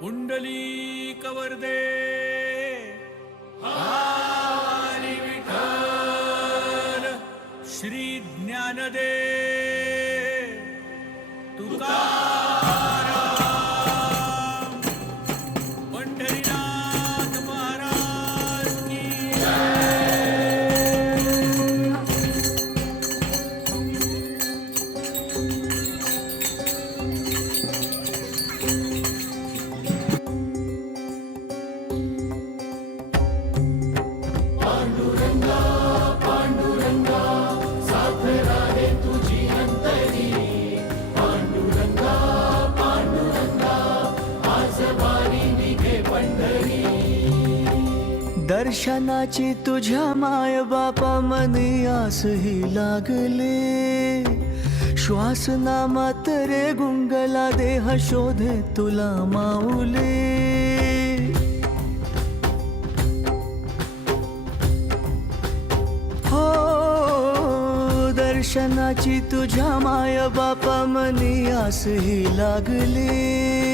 कुंडली कवर्दे विठ्ठल श्री ज्ञानदे तुका दर्शनाची तुझ्या माय बापा मनी आसही लागले. श्वास नामात रे गुंगला देह शोधे तुला माऊले. हो दर्शनाची तुझ्या माय बापा मनी आसही लागले.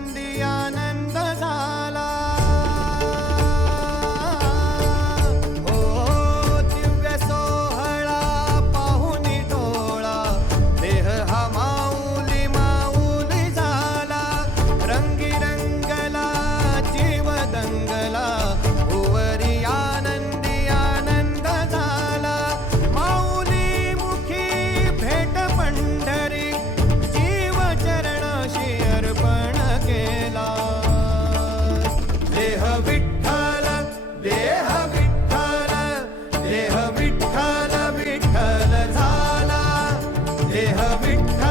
देह